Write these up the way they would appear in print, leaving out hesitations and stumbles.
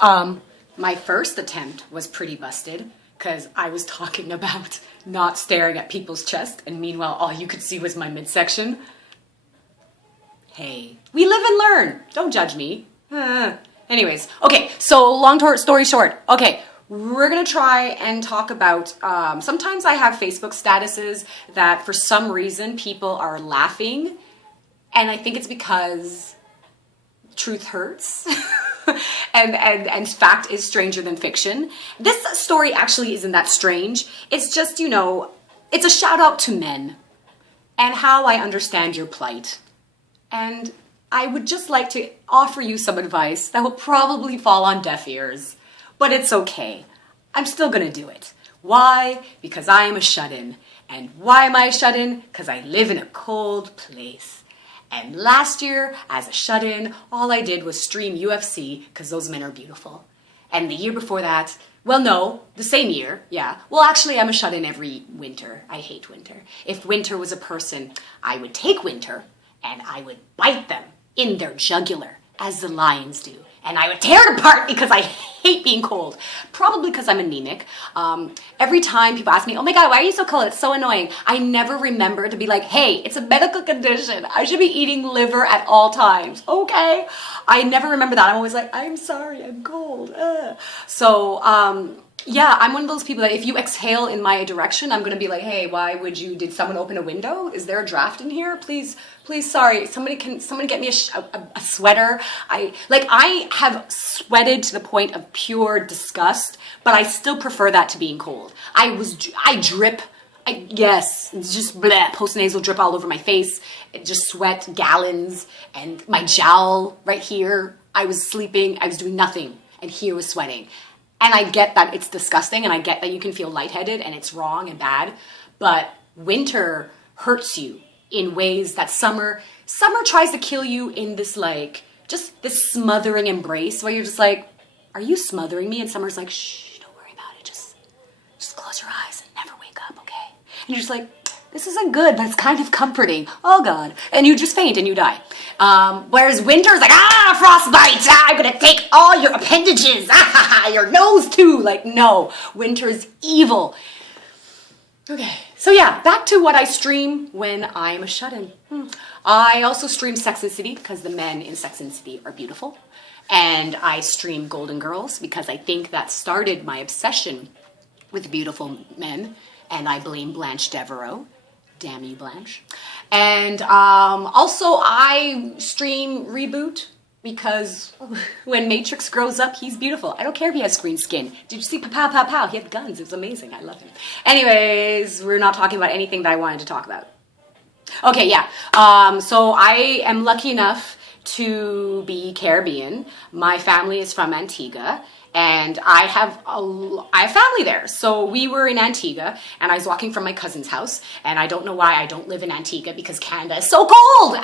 My first attempt was pretty busted because I was talking about not staring at people's chest, and meanwhile all you could see was my midsection. Hey, we live and learn. Don't judge me. Anyways, okay, so story short. Okay, we're gonna try and talk about, sometimes I have Facebook statuses that for some reason people are laughing, and I think it's because truth hurts. and fact is stranger than fiction. This story actually isn't that strange. It's just, it's a shout out to men and how I understand your plight. And I would just like to offer you some advice that will probably fall on deaf ears, but it's okay. I'm still gonna do it. Why? Because I am a shut-in. And why am I a shut-in? Because I live in a cold place. And last year, as a shut-in, all I did was stream UFC because those men are beautiful. And the year before that, well, no, the same year, yeah. Well, actually, I'm a shut-in every winter. I hate winter. If winter was a person, I would take winter and I would bite them in their jugular, as the lions do. And I would tear it apart because I hate being cold. Probably because I'm anemic. Every time people ask me, oh my God, why are you so cold? It's so annoying. I never remember to be like, hey, it's a medical condition. I should be eating liver at all times, okay? I never remember that. I'm always like, I'm sorry, I'm cold. Yeah, I'm one of those people that if you exhale in my direction, I'm gonna be like, hey, did someone open a window? Is there a draft in here? Please, sorry, somebody get me a sweater. I have sweated to the point of pure disgust, but I still prefer that to being cold. I drip. Yes, it's just bleh, postnasal drip all over my face. It just sweat gallons, and my jowl right here. I was sleeping, I was doing nothing, and here was sweating. And I get that it's disgusting, and I get that you can feel lightheaded and it's wrong and bad, but winter hurts you in ways that summer tries to kill you in this just this smothering embrace where you're just like, are you smothering me? And summer's like, shh, don't worry about it. Just close your eyes and never wake up, okay? And you're just like, this isn't good, but it's kind of comforting. Oh God. And you just faint and you die. Whereas winter's like, frostbite, I'm gonna take all your appendages, your nose too. Like, no, winter's evil. Okay, so yeah, back to what I stream when I'm a shut-in. I also stream Sex and the City because the men in Sex and the City are beautiful. And I stream Golden Girls because I think that started my obsession with beautiful men. And I blame Blanche Devereaux. Damn you, Blanche. And also I stream Reboot because when Matrix grows up, he's beautiful. I don't care if he has green skin. Did you see pow, pow, pow? He had guns. It was amazing. I love him. Anyways, we're not talking about anything that I wanted to talk about. Okay, yeah. So I am lucky enough to be Caribbean. My family is from Antigua. And I have family there. So we were in Antigua, and I was walking from my cousin's house, and I don't know why I don't live in Antigua because Canada is so cold.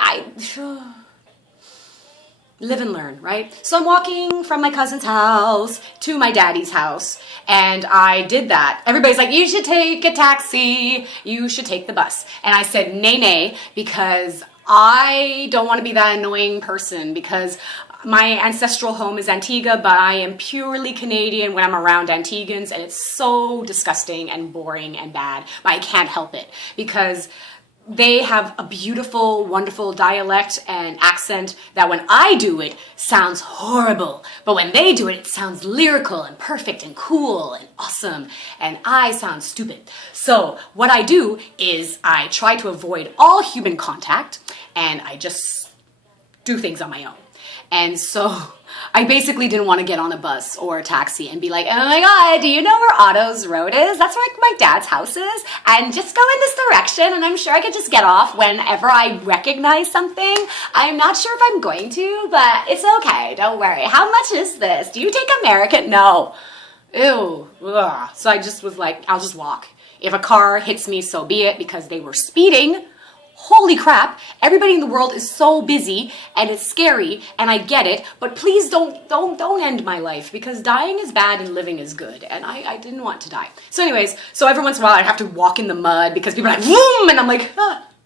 Live and learn, right? So I'm walking from my cousin's house to my daddy's house, and I did that. Everybody's like, you should take a taxi, you should take the bus. And I said, nay, because I don't want to be that annoying person because my ancestral home is Antigua, but I am purely Canadian when I'm around Antiguans, and it's so disgusting and boring and bad, but I can't help it because they have a beautiful, wonderful dialect and accent that when I do it sounds horrible, but when they do it, it sounds lyrical and perfect and cool and awesome, and I sound stupid. So what I do is I try to avoid all human contact, and I just do things on my own. And so I basically didn't want to get on a bus or a taxi and be like, oh my God, do you know where Otto's Road is? That's where my dad's house is. And just go in this direction and I'm sure I could just get off whenever I recognize something. I'm not sure if I'm going to, but it's okay. Don't worry. How much is this? Do you take American? No. Ew. Ugh. So I just was like, I'll just walk. If a car hits me, so be it, because they were speeding. Holy crap, everybody in the world is so busy and it's scary and I get it, but please don't end my life because dying is bad and living is good and I didn't want to die. So anyways, so every once in a while I have to walk in the mud because people are like, vroom, and I'm like,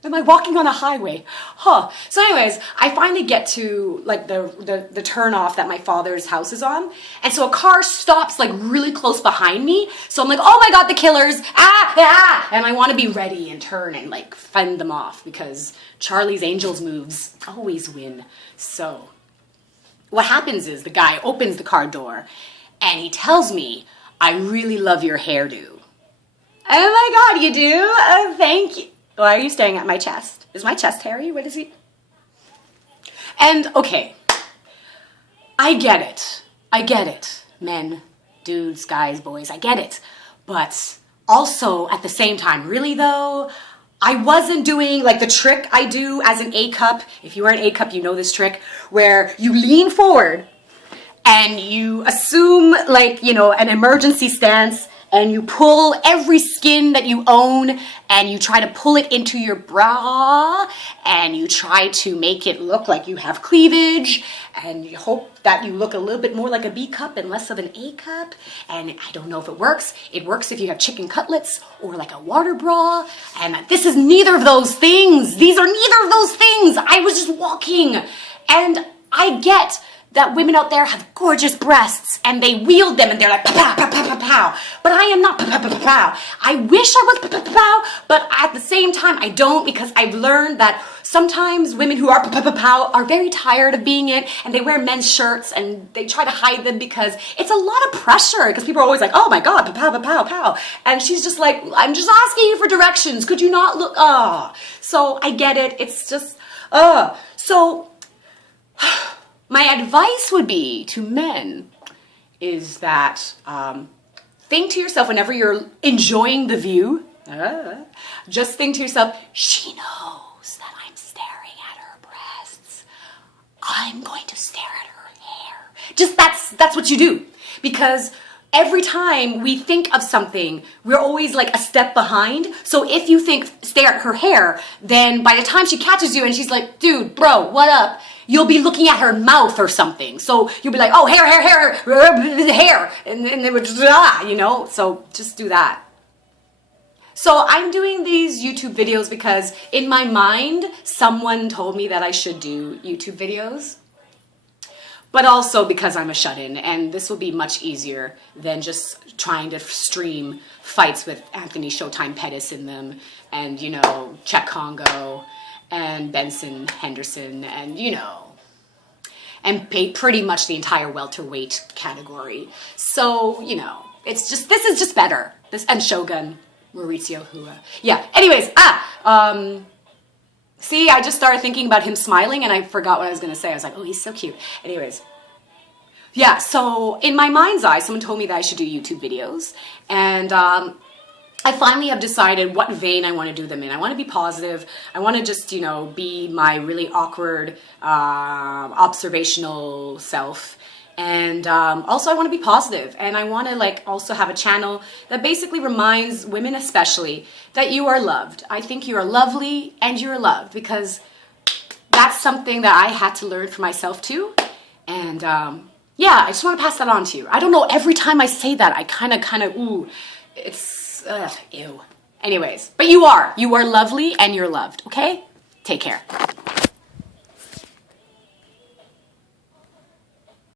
Am I walking on a highway? Huh. So anyways, I finally get to like the turn off that my father's house is on. And so a car stops like really close behind me. So I'm like, oh my God, the killers. And I want to be ready and turn and like fend them off because Charlie's Angels moves always win. So what happens is the guy opens the car door and he tells me, I really love your hairdo. Oh my God, you do? Thank you. Why are you staring at my chest? Is my chest hairy? What is he? And okay, I get it. I get it. Men, dudes, guys, boys, I get it. But also at the same time, really though, I wasn't doing like the trick I do as an A cup. If you are an A cup, you know this trick where you lean forward and you assume like, you know, an emergency stance and you pull every skin that you own and you try to pull it into your bra and you try to make it look like you have cleavage and you hope that you look a little bit more like a B cup and less of an A cup. And I don't know if it works. It works if you have chicken cutlets or like a water bra. And this is neither of those things. These are neither of those things. I was just walking and I get that women out there have gorgeous breasts and they wield them and they're like pow, pow, pow, pow, pow. But I am not pow, pow, pow, pow, pow. I wish I was pow, pow, pow, but at the same time I don't because I've learned that sometimes women who are pow, pow, pow, pow are very tired of being it and they wear men's shirts and they try to hide them because it's a lot of pressure because people are always like, oh my God, pow, pow, pow, pow. And she's just like, I'm just asking you for directions. Could you not look? So I get it. It's just, so my advice would be to men is that think to yourself whenever you're enjoying the view, just think to yourself, she knows that I'm staring at her breasts. I'm going to stare at her hair. Just that's what you do. Because every time we think of something, we're always like a step behind. So if you think stare at her hair, then by the time she catches you and she's like, dude, bro, what up? You'll be looking at her mouth or something. So you'll be like, oh, hair. And then it would just, you know, so just do that. So I'm doing these YouTube videos because in my mind, someone told me that I should do YouTube videos. But also because I'm a shut-in, and this will be much easier than just trying to stream fights with Anthony Showtime Pettis in them, and, you know, Czech Congo, and Benson Henderson, and, you know, and pretty much the entire welterweight category. So, you know, it's just, this is just better. This, and Shogun, Maurizio Hua. Yeah, anyways, see, I just started thinking about him smiling and I forgot what I was going to say. I was like, oh, he's so cute. Anyways. Yeah, so in my mind's eye, someone told me that I should do YouTube videos. And I finally have decided what vein I want to do them in. I want to be positive. I want to just, you know, be my really awkward, observational self. And also I want to be positive, and I want to like also have a channel that basically reminds women especially that you are loved. I think you are lovely and you're loved, because that's something that I had to learn for myself too. And yeah, I just want to pass that on to you. I don't know, every time I say that I kind of ooh, it's ew. Anyways, but you are lovely and you're loved, okay? Take care.